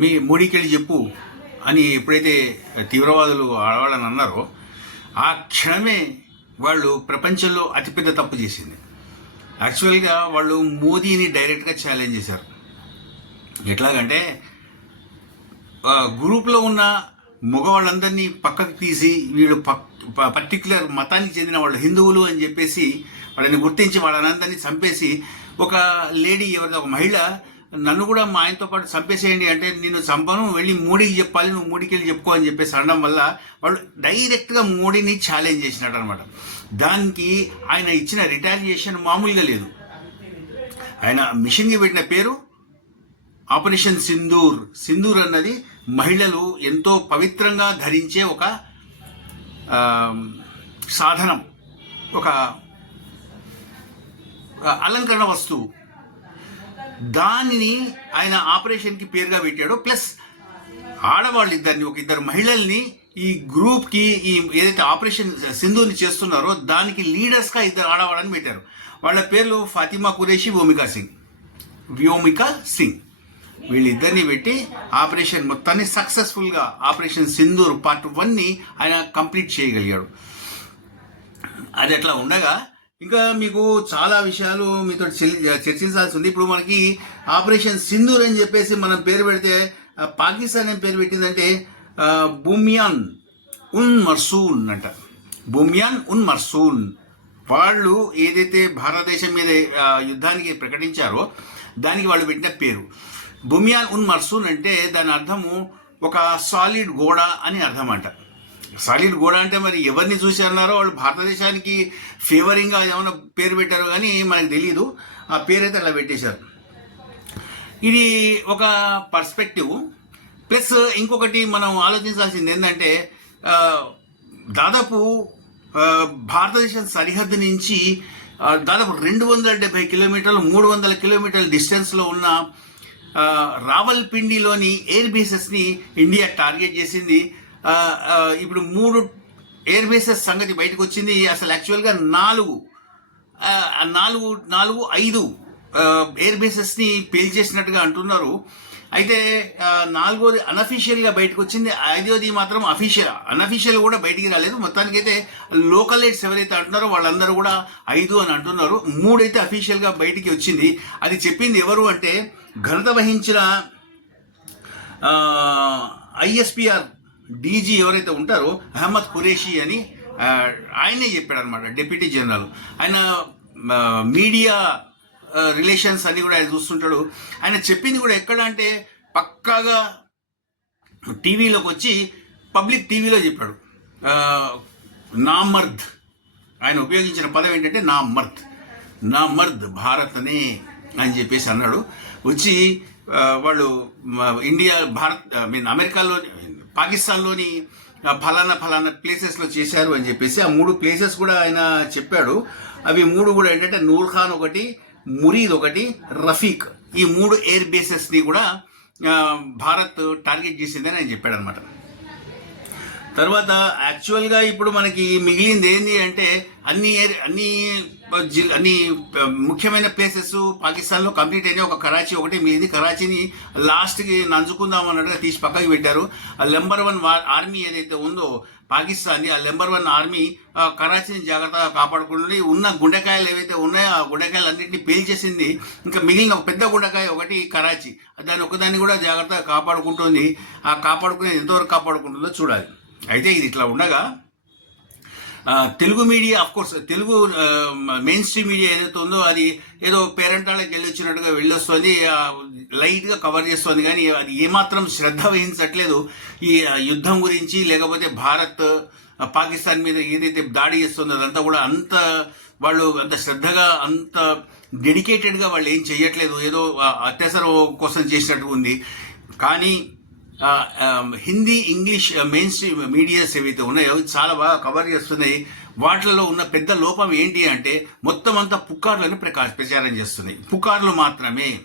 మీ మూడికెళ్ళి చెప్పు అని ఎప్పుడైతే తీవ్రవాదులు ఆడవాళ్ళని అన్నారో ఆ క్షణమే వాళ్ళు ప్రపంచంలో అతిపెద్ద తప్పు చేసింది. యాక్చువల్గా వాళ్ళు మోదీని డైరెక్ట్గా ఛాలెంజ్ చేశారు. ఎట్లాగంటే గ్రూప్లో ఉన్న మగవాళ్ళందరినీ పక్కకు తీసి వీళ్ళు పర్టికులర్ మతానికి చెందిన వాళ్ళు హిందువులు అని చెప్పేసి వాళ్ళని గుర్తించి వాళ్ళనందరినీ చంపేసి ఒక లేడీ ఎవరిదో ఒక మహిళ నన్ను కూడా మా ఆయనతో పాటు చంపేసేయండి అంటే నేను చంపను వెళ్ళి మోడీకి చెప్పాలి నువ్వు మోడీకి వెళ్ళి చెప్పుకో అని చెప్పేసి అనడం వల్ల వాళ్ళు డైరెక్ట్గా మోడీని ఛాలెంజ్ చేసినట్టు అనమాట దానికి ఆయన ఇచ్చిన రిటాలియేషన్ మామూలుగా లేదు. ఆయన మిషన్కి పెట్టిన పేరు ఆపరేషన్ సింధూర్. సింధూర్ అన్నది మహిళలు ఎంతో పవిత్రంగా ధరించే ఒక సాధనం. ఒక అలంకరణ వస్తువు. దానిని ఆయన ఆపరేషన్కి పేరుగా పెట్టాడు ప్లస్ ఆడవాళ్ళు ఇద్దరిని ఒక ఇద్దరు మహిళల్ని ఈ గ్రూప్కి ఈ ఏదైతే ఆపరేషన్ సింధుని చేస్తున్నారో దానికి లీడర్స్గా ఇద్దరు ఆడవాళ్ళని పెట్టారు. వాళ్ళ పేర్లు ఫాతిమా కురేషి వ్యోమికా సింగ్. వ్యోమిక సింగ్. వీళ్ళిద్దరిని పెట్టి ఆపరేషన్ మొత్తాన్ని సక్సెస్ఫుల్గా ఆపరేషన్ సింధూర్ పార్ట్ వన్ని ఆయన కంప్లీట్ చేయగలిగాడు. అది అట్లా ఉండగా ఇంకా మీకు చాలా విషయాలు మీతో చెల్- చర్చించాల్సి ఉంది ఇప్పుడు మనకి ఆపరేషన్ సింధూర్ అని చెప్పేసి మనం పేరు పెడితే పాకిస్తాన్ అని పేరు పెట్టిందంటే ఆ, బుమియాన్ ఉన్ మర్సూన్ అంట. బుమియాన్ ఉన్ మర్సూన్. వాళ్ళు ఏదైతే భారతదేశం మీద యుద్ధానికి ప్రకటించారో దానికి వాళ్ళు పెట్టిన పేరు. బుమియాన్ ఉన్ మర్సూన్ అంటే దాని అర్థము ఒక సాలిడ్ గోడ అని అర్థం అంట సాలిడ్ గోడ అంటే మరి ఎవరిని చూసి అన్నారో వాళ్ళు భారతదేశానికి ఫేవరింగ్గా ఏమైనా పేరు పెట్టారో కానీ మనకు తెలియదు ఆ పేరు అయితే అలా పెట్టేశారు. ఇది ఒక పర్స్పెక్టివ్ ప్లస్ ఇంకొకటి మనం ఆలోచించాల్సింది ఏంటంటే దాదాపు భారతదేశం సరిహద్దు నుంచి దాదాపు రెండు వందల డెబ్బై కిలోమీటర్లు మూడు వందల కిలోమీటర్ల డిస్టెన్స్లో ఉన్న రావల్పిండిలోని ఎయిర్ బేసెస్ని ఇండియా టార్గెట్ చేసింది. ఇప్పుడు మూడు ఎయిర్ బేసెస్ సంగతి బయటకు వచ్చింది అసలు యాక్చువల్గా నాలుగు నాలుగు నాలుగు ఐదు ఎయిర్ బేసెస్ని పేల్చేసినట్టుగా అంటున్నారు. అయితే నాలుగోది అనఫీషియల్గా బయటకు వచ్చింది ఐదోది మాత్రం అఫీషియల్ అనఫీషియల్ కూడా బయటికి రాలేదు. మొత్తానికైతే లోకల్ ఎయిడ్స్ ఎవరైతే అంటున్నారో వాళ్ళందరూ కూడా ఐదు అని అంటున్నారు. మూడైతే అఫీషియల్గా బయటికి వచ్చింది. అది చెప్పింది ఎవరు అంటే ఘనత వహించిన ఐఎస్పిఆర్ డీజీ ఎవరైతే ఉంటారో అహ్మద్ ఖురేషి అని ఆయనే చెప్పాడు అనమాట డిప్యూటీ జనరల్. ఆయన మీడియా రిలేషన్స్ అన్నీ కూడా ఆయన చూస్తుంటాడు. ఆయన చెప్పింది కూడా ఎక్కడ అంటే పక్కాగా టీవీలోకి వచ్చి పబ్లిక్ టీవీలో చెప్పాడు. నామర్ద్. నా మర్ద్ ఆయన ఉపయోగించిన పదం ఏంటంటే నా మర్ద్ నా మర్ద్ భారత్ అని అని చెప్పేసి అన్నాడు. వచ్చి వాళ్ళు ఇండియా భారత్ ఐ మీన్ అమెరికాలో పాకిస్తాన్లోని ఫలానా ఫలానా ప్లేసెస్లో చేశారు అని చెప్పేసి ఆ మూడు ప్లేసెస్ కూడా ఆయన చెప్పాడు. అవి మూడు కూడా ఏంటంటే నూర్ ఖాన్ ఒకటి మురీద్ ఒకటి రఫీక్. ఈ మూడు ఎయిర్ బేసెస్ని కూడా భారత్ టార్గెట్ చేసిందని ఆయన చెప్పాడు అనమాట తర్వాత యాక్చువల్గా ఇప్పుడు మనకి మిగిలింది ఏంటి అంటే అన్ని అన్ని అన్ని ముఖ్యమైన ప్లేసెస్ పాకిస్తాన్లో కంప్లీట్ అయినాయి. ఒక కరాచీ ఒకటి మీది కరాచీని లాస్ట్కి నంచుకుందాం అన్నట్టుగా తీసి పక్కకి పెట్టారు. ఆ నెంబర్ వన్ ఆర్మీ ఏదైతే ఉందో పాకిస్తాన్ ఆ నెంబర్ వన్ ఆర్మీ ఆ, కరాచీని జాగ్రత్తగా కాపాడుకుంటుంది ఉన్న గుండెకాయలు ఏవైతే ఉన్నాయో ఆ గుండెకాయలు అన్నింటినీ పేల్చేసింది. ఇంకా మిగిలిన ఒక పెద్ద గుండెకాయ ఒకటి కరాచీ. దాని ఒకదాన్ని కూడా జాగ్రత్తగా కాపాడుకుంటుంది. ఆ కాపాడుకునేది ఎంతవరకు కాపాడుకుంటుందో చూడాలి. అయితే ఇది ఇట్లా ఉండగా Telugu media of course Telugu mainstream media ఏదైతే ఉందో అది ఏదో పేరెంటాళ్ళకి వెళ్ళి వచ్చినట్టుగా వెళ్ళొస్తుంది లైట్గా కవర్ చేస్తుంది కానీ అది ఏమాత్రం శ్రద్ధ వహించట్లేదు. ఈ యుద్ధం గురించి లేకపోతే భారత్ పాకిస్తాన్ మీద ఏదైతే దాడి చేస్తుందో అదంతా కూడా అంత వాళ్ళు అంత శ్రద్ధగా అంత డెడికేటెడ్గా వాళ్ళు ఏం చేయట్లేదు. ఏదో అత్యవసరం కోసం చేసినట్టు ఉంది. కానీ Hindi English mainstream medias ఏవైతే ఉన్నాయో చాలా బాగా కవర్ చేస్తున్నాయి. వాటిలో ఉన్న పెద్ద లోపం ఏంటి అంటే మొత్తం అంతా పుకార్లను ప్రకాశ ప్రచారం చేస్తున్నాయి. పుకార్లు మాత్రమే.